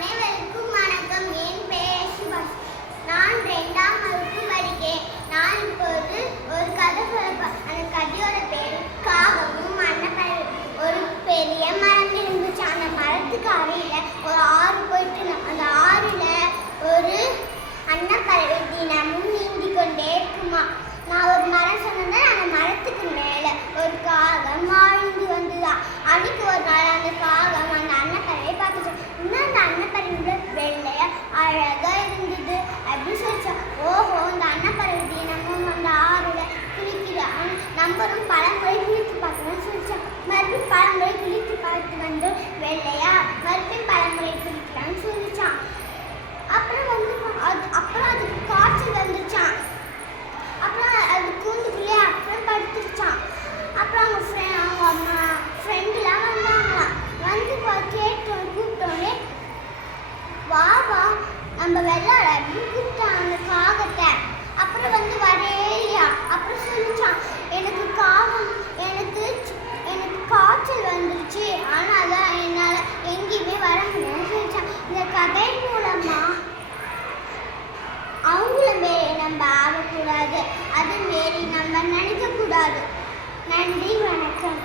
அனைவருக்கும் வணக்கம். என் பெயர் சுபாஷ். நான் 2ஆம் வகுப்பு படிக்கிறேன். நான் இப்போது ஒரு கதை சொல்ல. அந்த கதையோட பேர் காகமும் அன்னப்பறவையும். ஒரு பெரிய மரம் இருந்துச்சு. அந்த மரத்துக்கு அருகில ஒரு ஆறு போயிட்டு அந்த ஆறுல ஒரு அன்னப்பறவை தினமும் நீந்தி கொண்டே இருக்குமா. நான் ஒரு மரம் சொன்னேன். அந்த மரத்துக்கு மேல ஒரு காகம் வாழ்ந்து வந்துதான். அன்னைக்கு ஒரு நாள் அந்த காகம் அந்த அன்னப்பறவை பார்த்துச்சு. இன்னும் அந்த அன்னப்பறவை வெள்ளையா அழகா இருந்தது அப்படின்னு சொல்லிச்சா. ஓஹோ, இந்த அன்னப்பறவை தினமும் அந்த ஆறுல குளிக்கிறான். நம்மளும் பழமுறை குளித்து பார்க்கணும்னு சொல்லிச்சா. மறுபடியும் பழமுறை குளித்து பார்த்து வந்து வெள்ளையா மறுபடியும் பழமுறை குளிக்கலாம்னு சொல்லிச்சான். அப்புறம் அதுக்கு காய்ச்சல் வந்துச்சான். அப்புறம் அது கூண்டுக்குள்ளே அப்புறம் படுத்துருச்சான். அப்புறம் அவங்க ஃப்ரெண்டுலாம் வந்தாங்களாம். வந்து கூப்பிட்டோன்னே வா வா நம்ம வெள்ளாட அப்படின்னு கூப்பிட்டான் அந்த காகத்தை. அப்புறம் வந்து வரேயா. அப்புறம் சொல்லிச்சான், எனக்கு காய்ச்சல் வந்துருச்சு, ஆனால் என்னால் எங்கேயுமே வர முடியும்னு சொல்லிச்சான். இந்த கதை மூலமா அவங்கள மாரி நம்ம ஆகக்கூடாது, அது மாரி நம்ம நினைக்கக்கூடாது. நன்றி, வணக்கம்.